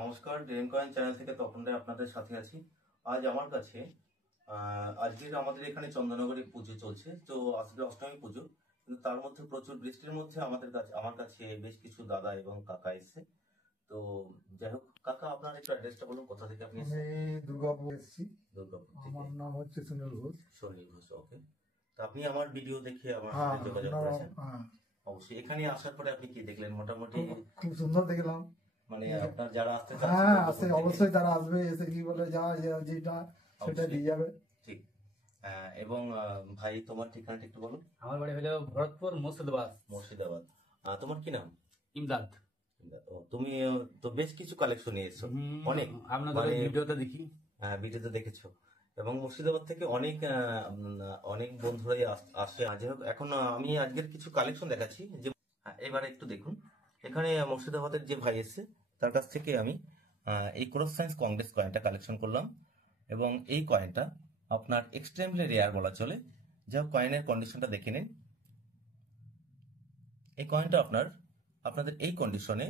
নমস্কার, dream coin channel থেকে তপন রায় আপনাদের সাথে আছি। আজ আমার কাছে আজকে আমাদের এখানে চন্দননগরে পুজো চলছে, তো আজকে অষ্টমী পুজো, কিন্তু তার মধ্যে প্রচুর বৃষ্টির মধ্যে আমার কাছে বেশ কিছু দাদা এবং কাকা এসেছে। তো যাই হোক, কাকা আপনার একটু অ্যাড্রেসটা বলুন, কোথা থেকে আপনি এসেছেন? আমি দুর্গাপুর এসেছি। দুর্গাপুর থেকে। আমার নাম হচ্ছে সুনীল ঘোষ। সুনীল ঘোষ, ওকে। তো আপনি আমার ভিডিও দেখে আমার হ্যাঁ, সাথে যোগাযোগ আপনারা করেছেন। অবশ্যই। এখানে আসার পরে আপনি কি দেখলেন মোটামুটি? খুব সুন্দর দেখলাম। মানে আপনার যারা আসতে হ্যাঁ, চাচ্ছেন আসে অবশ্যই তারা আসবে, এসে কি বলে যেটা সেটা অবশ্যই। দিয়ে যাবে। ঠিক। এবং ভাই, তোমার ঠিকানাটা একটু বলো। আমার বাড়ি হলো ভরতপুর মুর্শিদাবাদ। মুর্শিদাবাদ। তোমার কি নাম? ইমদাদ। ও, তুমি তো বেশ কিছু কালেকশন নিয়ে এসছো। অনেক। আপনাদের মানে ভিডিওতে দেখি। ভিডিওতে দেখেছো। এবং মুর্শিদাবাদ থেকে অনেক বন্ধুরাই আসে। যাই হোক, এখন আমি আজকের কিছু কালেকশন দেখাচ্ছি। যে এবারে একটু দেখুন, এখানে মুর্শিদাবাদের যে ভাই এসছে তার কাছ থেকে আমি এই ক্রস সায়েন্স কংগ্রেস কয়েনটা কালেকশন করলাম। এবং এই কয়েনটা আপনার এক্সট্রিমলি রেয়ার বলা চলে। যা কয়েনের কন্ডিশনটা দেখে নিন। এই কয়েনটা আপনাদের এই কন্ডিশনে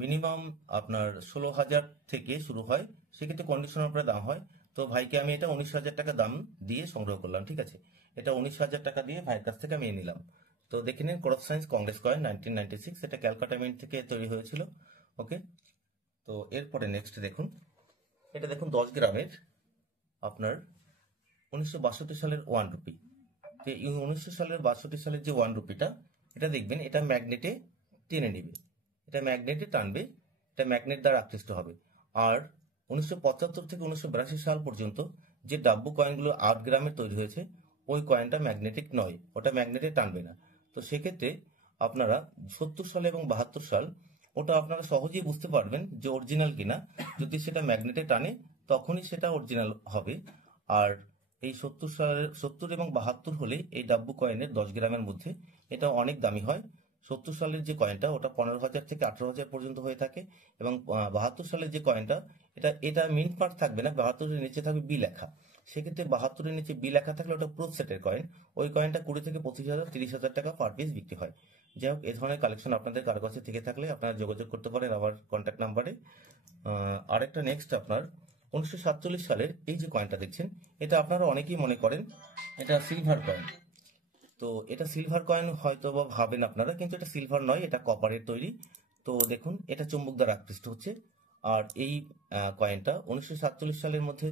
মিনিমাম আপনার 16,000 থেকে শুরু হয়, সেক্ষেত্রে কন্ডিশনের উপরে দাম হয়। তো ভাইকে আমি এটা 19,000 টাকা দাম দিয়ে সংগ্রহ করলাম, ঠিক আছে। এটা 19,000 টাকা দিয়ে ভাইয়ের কাছ থেকে আমি নিলাম। তো দেখে নিন, ক্রস সায়েন্স কংগ্রেস কয়েন 1996, এটা ক্যালকাটা মিন্ট থেকে তৈরি হয়েছিল। ওকে। তো এরপরে নেক্সট দেখুন, এটা দেখুন 10 গ্রামের আপনার 1962 সালের 1 রুপি। তো এই 1962 সালের যে 1 রুপিটা, এটা দেখবেন এটা ম্যাগনেটে টেনে নেবে, এটা ম্যাগনেটে টানবে, এটা ম্যাগনেট দ্বারা আকৃষ্ট হবে। আর 1975 থেকে 1982 সাল পর্যন্ত যে ডাব্বু কয়েনগুলো 8 গ্রামের তৈরি হয়েছে, ওই কয়েনটা ম্যাগনেটিক নয়, ওটা ম্যাগনেটে টানবে না। তো সেক্ষেত্রে আপনারা 70 সাল এবং 72 সাল, ওটা আপনারা সহজেই বুঝতে পারবেন যে অরিজিনাল কিনা। যদি সেটা ম্যাগনেটে টানে তখনই সেটা অরিজিনাল হবে। আর এই 70 এবং 72 হলে এই ডাব্বু কয়েনের 10 গ্রামের মধ্যে এটা অনেক দামি হয়। 70 সালের যে কয়েনটা ওটা 15,000 থেকে 18,000 পর্যন্ত হয়ে থাকে। এবং 72 সালের যে কয়েনটা, এটা মিন্ট মার্ক থাকবে না, 72-এর নিচে থাকবে বি লেখা। সেক্ষেত্রে 72-এর নিচে বি লেখা থাকলে ওটা প্রো সেটের কয়েন। ওই কয়েনটা 20 থেকে 25,000, 30,000 টাকা পার পিস বিক্রি হয়। যাই হোক, এই ধরনের কালেকশন আপনাদের কারো কাছে থেকে থাকলে আপনারা যোগাযোগ করতে পারেন আমার কন্ট্যাক্ট নাম্বারে। আরেকটা নেক্সট আপনার 1947 সালের এই যে কয়েনটা দেখছেন, এটা আপনারা অনেকেই মনে করেন এটা সিলভার কয়েন। তো এটা সিলভার কয়েন হয়তো বা ভাবেন আপনারা, কিন্তু এটা সিলভার নয়, এটা কপারের তৈরি। তো দেখুন, এটা চুম্বক দ্বারা আকৃষ্ট হচ্ছে। আর এই কয়েনটা 1947 সালের মধ্যে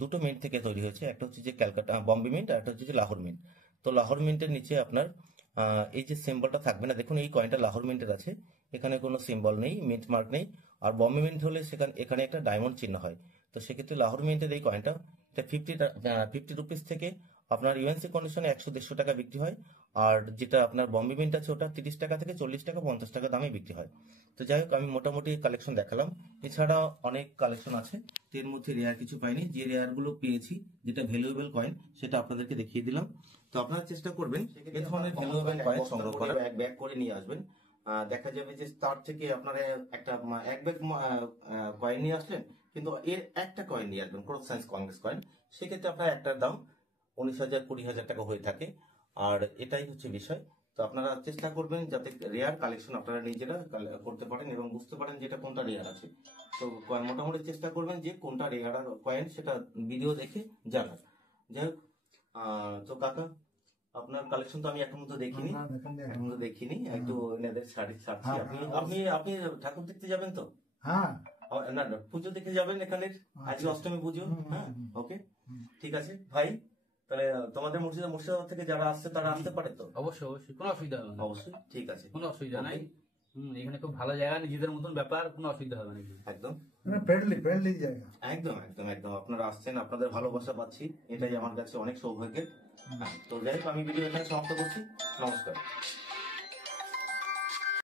দুটো মিন্ট থেকে তৈরি হয়েছে, একটা হচ্ছে যে ক্যালকাটা বম্বে মিন্ট, আর একটা হচ্ছে যে লাহোর মিন্ট। তো লাহোর মিন্টের নিচে আপনার এই যে সিম্বলটা থাকবে না, দেখুন এই কয়েনটা লাহোর মিন্টের আছে, এখানে কোনো সিম্বল নেই, মিন্ট মার্ক নেই। আর বম্বে মিন্ট হলে এখানে একটা ডায়মন্ড চিহ্ন হয়। তো সেক্ষেত্রে লাহোর মিন্টের এই কয়েনটা, এটা 50 রুপিস থেকে আপনার ইউএনসি কন্ডিশনে 100-150 টাকা বিক্রি হয়। আর যেটা আপনার বম্বে মিন্ট আছে ওটা 30 টাকা থেকে 40 টাকা, 50 টাকা দামে বিক্রি হয়। তো যাই হোক, আমি মোটামুটি কালেকশন দেখালাম। এছাড়া অনেক কালেকশন আছে, এর মধ্যে রেয়ার কিছু পাইনি। যে রেয়ার গুলো পেয়েছি, যেটা ভ্যালুয়েবল কয়েন, সেটা আপনাদেরকে দেখিয়ে দিলাম। তো আপনারা চেষ্টা করবেন এ ধরনের ভ্যালুয়েবল কয়েন সংগ্রহ করার, এক ব্যাগ করে নিয়ে আসবেন। দেখা যাবে যে তার থেকে আপনারা এক ব্যাগ কয়েন নিয়ে আসলেন, কিন্তু এর একটা কয়েন নিয়ে আসবেন, ক্রস সায়েন্স কংগ্রেস কয়েন। সেক্ষেত্রে আপনার একটার দাম 19,000, 20,000 টাকা হয়ে থাকে। আর এটাই হচ্ছে বিষয়। তো আপনারা চেষ্টা করবেন যাতে রেয়ার কালেকশন আপনারা নিজেরা করতে পারেন এবং বুঝতে পারেন যেটা কোনটা রেয়ার আছে। তো মোটামুটি চেষ্টা করবেন যে কোনটা রেয়ার কয়েন সেটা ভিডিও দেখে জানার। যাই হোক, তো কাকা, আপনার কালেকশন তো আমি এখন মতো দেখিনি, একটু এনাদের শাড়ি ছাড়ছি। আপনি আপনি ঠাকুর দেখতে যাবেন তো? হ্যাঁ, না না, পুজো দেখে যাবেন এখানের, আজকে অষ্টমী পুজো। হ্যাঁ, ওকে, ঠিক আছে ভাই। তাহলে তোমাদের মুর্শিদাবাদ থেকে যারা আসছে তারা আসতে পারে তো? অবশ্যই অবশ্যই, কোনো অসুবিধা হবে না। অবশ্যই, ঠিক আছে, কোনো অসুবিধা নাই। এখানে খুব ভালো জায়গা, নিজেদের মতন ব্যাপার, কোনো অসুবিধা হবে না। একদম ফ্রেন্ডলি জায়গা। একদম একদম একদম আপনারা আসছেন, আপনাদের ভালোবাসা পাচ্ছি, এটাই আমার কাছে অনেক সৌভাগ্যের। তো যাই হোক, আমি ভিডিও এখানে সমাপ্ত করছি। নমস্কার।